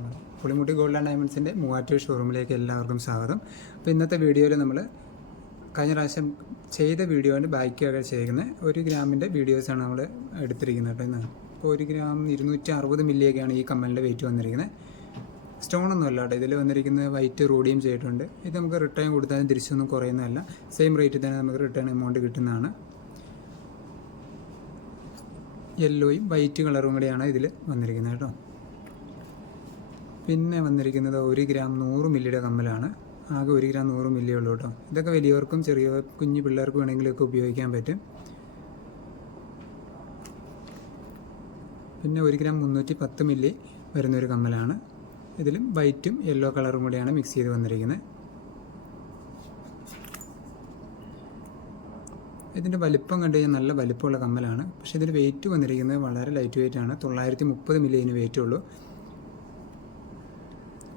സ്വാഗതം പുളിമുട്ടി gold and ഡയമണ്ട്സിന്റെ മൂവാറ്റൂർ ഷോറൂമിലേക്ക് എല്ലാവർക്കും സ്വാഗതം. അപ്പോൾ ഇന്നത്തെ വീഡിയോയിൽ നമ്മൾ കഴിഞ്ഞ പ്രാവശ്യം ചെയ്ത വീഡിയോന്റെ ബാക്കിയൊക്കെ ചെയ്യുന്നത് ഒരു ഗ്രാമിന്റെ വീഡിയോസാണ് നമ്മൾ എടുത്തിരിക്കുന്നത് കേട്ടോ ഇന്ന്. അപ്പോൾ ഒരു ഗ്രാം ഇരുന്നൂറ്റി അറുപത് മില്ലിയൊക്കെയാണ് ഈ കമ്മലിന്റെ വെയിറ്റ് വന്നിരിക്കുന്നത്. സ്റ്റോൺ ഒന്നും അല്ല കേട്ടോ. ഇതിൽ വന്നിരിക്കുന്നത് വൈറ്റ് റോഡിയം ചെയ്തിട്ടുണ്ട്. ഇത് നമുക്ക് റിട്ടേൺ കൊടുത്താലും തിരിച്ചൊന്നും കുറയുന്നതല്ല. സെയിം റേറ്റിൽ തന്നെ നമുക്ക് റിട്ടേൺ എമൗണ്ട് കിട്ടുന്നതാണ്. യെല്ലോയും വൈറ്റ് കളറും കൂടിയാണ് ഇതിൽ വന്നിരിക്കുന്നത് കേട്ടോ. പിന്നെ വന്നിരിക്കുന്നത് ഒരു ഗ്രാം നൂറ് മില്ലിയുടെ കമ്മലാണ്. ആകെ ഒരു ഗ്രാം നൂറ് മില്ലി ഉള്ളൂ കേട്ടോ. ഇതൊക്കെ വലിയവർക്കും ചെറിയ കുഞ്ഞു പിള്ളേർക്കും വേണമെങ്കിലൊക്കെ ഉപയോഗിക്കാൻ പറ്റും. പിന്നെ ഒരു ഗ്രാം മുന്നൂറ്റി പത്ത് മില്ലി വരുന്നൊരു കമ്മലാണ്. ഇതിലും വൈറ്റും യെല്ലോ കളറും കൂടിയാണ് മിക്സ് ചെയ്ത് വന്നിരിക്കുന്നത്. ഇതിന്റെ വലിപ്പം കണ്ടു കഴിഞ്ഞാൽ നല്ല വലിപ്പമുള്ള കമ്മലാണ്. പക്ഷേ ഇതിൽ വെയിറ്റ് വന്നിരിക്കുന്നത് വളരെ ലൈറ്റ് വെയിറ്റ് ആണ്. തൊള്ളായിരത്തി മുപ്പത് മില്ലിയതിന് വെയിറ്റ് ഉള്ളൂ.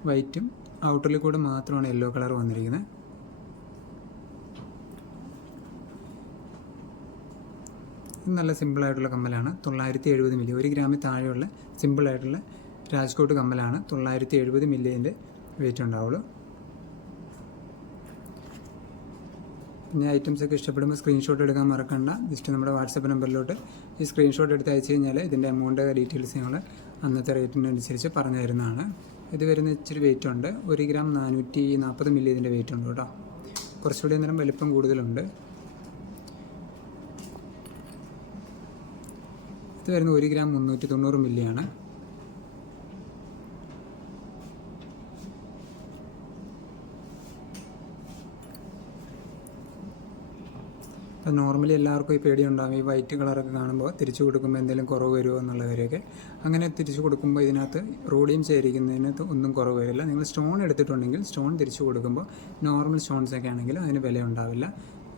വൈറ്റും ഔട്ടറിൽ കൂടെ മാത്രമാണ് യെല്ലോ കളർ വന്നിരിക്കുന്നത്. നല്ല സിമ്പിളായിട്ടുള്ള കമ്മലാണ്. തൊള്ളായിരത്തി എഴുപത് മില്ലി ഒരു ഗ്രാമിൽ താഴെയുള്ള സിമ്പിളായിട്ടുള്ള രാജ്കോട്ട് കമ്മലാണ്. തൊള്ളായിരത്തി എഴുപത് മില്ലിന്റെ വെയിറ്റ് ഉണ്ടാവുള്ളൂ. പിന്നെ ഐറ്റംസൊക്കെ ഇഷ്ടപ്പെടുമ്പോൾ സ്ക്രീൻഷോട്ട് എടുക്കാൻ മറക്കണ്ട. ജസ്റ്റ് നമ്മുടെ വാട്സപ്പ് നമ്പറിലോട്ട് ഈ സ്ക്രീൻഷോട്ട് എടുത്ത് അയച്ചു കഴിഞ്ഞാൽ ഇതിന്റെ എമൗണ്ട് ഡീറ്റെയിൽസ് ഞങ്ങൾ അന്നത്തെ റേറ്റിനനുസരിച്ച് പറഞ്ഞു തരുന്നതാണ്. ഇത് വരുന്ന ഇച്ചിരി വെയിറ്റ് ഉണ്ട്. ഒരു ഗ്രാം നാനൂറ്റി നാൽപ്പത് മില്ലി ഇതിന്റെ വെയിറ്റ് ഉണ്ട് കേട്ടോ. കുറച്ചുകൂടി അന്നേരം വലിപ്പം കൂടുതലുണ്ട്. ഇത് വരുന്ന ഒരു ഗ്രാം മുന്നൂറ്റി തൊണ്ണൂറ് മില്ലിയാണ് ഇപ്പം നോർമലി എല്ലാവർക്കും ഈ പേടി പേടിയുണ്ടാകും ഈ വൈറ്റ് കളറൊക്കെ കാണുമ്പോൾ തിരിച്ചു കൊടുക്കുമ്പോൾ എന്തെങ്കിലും കുറവ് വരുമോ എന്നുള്ള കാര്യമൊക്കെ. അങ്ങനെ തിരിച്ചു കൊടുക്കുമ്പോൾ ഇതിനകത്ത് റോഡിയം ചേരിക്കുന്നതിനകത്ത് ഒന്നും കുറവ് വരില്ല. നിങ്ങൾ സ്റ്റോൺ എടുത്തിട്ടുണ്ടെങ്കിൽ സ്റ്റോൺ തിരിച്ചു കൊടുക്കുമ്പോൾ നോർമൽ സ്റ്റോൺസ് ഒക്കെ ആണെങ്കിൽ അതിന് വില ഉണ്ടാവില്ല.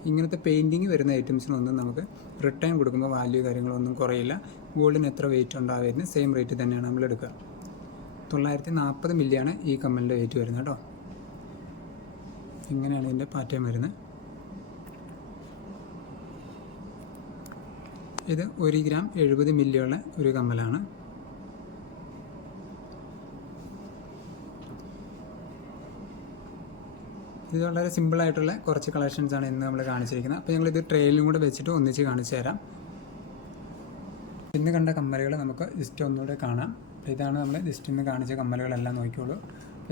ഇങ്ങനത്തെ പെയിന്റിങ് വരുന്ന ഐറ്റംസിനൊന്നും നമുക്ക് റിട്ടേൺ കൊടുക്കുമ്പോൾ വാല്യൂ കാര്യങ്ങളൊന്നും കുറയില്ല. ഗോൾഡിന് എത്ര വെയിറ്റ് ഉണ്ടാവുന്നത് സെയിം റേറ്റ് തന്നെയാണ് നമ്മൾ എടുക്കുക. തൊള്ളായിരത്തി നാൽപ്പത് മില്ലിയാണ് ഈ കമ്മലിന്റെ വെയിറ്റ് വരുന്നത് കേട്ടോ. ഇങ്ങനെയാണ് ഇതിന്റെ പാറ്റേൺ വരുന്നത്. ഇത് ഒരു ഗ്രാം എഴുപത് മില്ലിയുള്ള ഒരു കമ്മലാണ്. ഇത് വളരെ സിമ്പിളായിട്ടുള്ള കുറച്ച് കളക്ഷൻസ് ആണ് ഇന്ന് നമ്മൾ കാണിച്ചിരിക്കുന്നത്. അപ്പോൾ ഞങ്ങളിത് ട്രെയിലും കൂടെ വെച്ചിട്ട് ഒന്നിച്ച് കാണിച്ചു തരാം. ഇന്ന് കണ്ട കമ്മലുകൾ നമുക്ക് ജസ്റ്റ് ഒന്നുകൂടെ കാണാം. ഇതാണ് നമ്മൾ ജസ്റ്റ് ഇന്ന് കാണിച്ച കമ്മലുകളെല്ലാം നോക്കിയോളൂ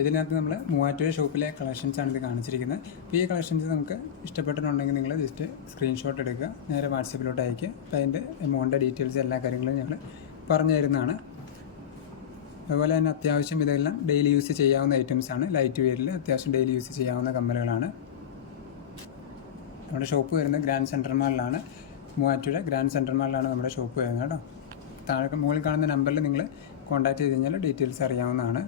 ഇതിനകത്ത് നമ്മൾ മൂവാറ്റുപുഴ ഷോപ്പിലെ കളക്ഷൻസ് ആണ് ഇത് കാണിച്ചിരിക്കുന്നത്. അപ്പോൾ ഈ കളക്ഷൻസ് നമുക്ക് ഇഷ്ടപ്പെട്ടിട്ടുണ്ടെങ്കിൽ നിങ്ങൾ ജസ്റ്റ് സ്ക്രീൻഷോട്ട് എടുക്കുക. നേരെ വാട്സപ്പിലോട്ട് അയക്കുക അപ്പോൾ അതിന്റെ എമൗണ്ട് ഡീറ്റെയിൽസ് എല്ലാ കാര്യങ്ങളും ഞങ്ങൾ പറഞ്ഞു തരുന്നതാണ്. അതുപോലെ തന്നെ അത്യാവശ്യം ഇതെല്ലാം ഡെയിലി യൂസ് ചെയ്യാവുന്ന ഐറ്റംസ് ആണ്. ലൈറ്റ് വെയറിൽ അത്യാവശ്യം ഡെയിലി യൂസ് ചെയ്യാവുന്ന കമ്മലുകളാണ്. നമ്മുടെ ഷോപ്പ് വരുന്നത് ഗ്രാൻഡ് സെന്റർ മാളിലാണ് മൂവാറ്റുപുഴ ഗ്രാൻഡ് സെന്റർ മാളിലാണ് നമ്മുടെ ഷോപ്പ് വരുന്നത് കേട്ടോ. താഴെ മുകളിൽ കാണുന്ന നമ്പറിൽ നിങ്ങൾ കോൺടാക്ട് ചെയ്ത് കഴിഞ്ഞാൽ ഡീറ്റെയിൽസ് അറിയാവുന്നതാണ്.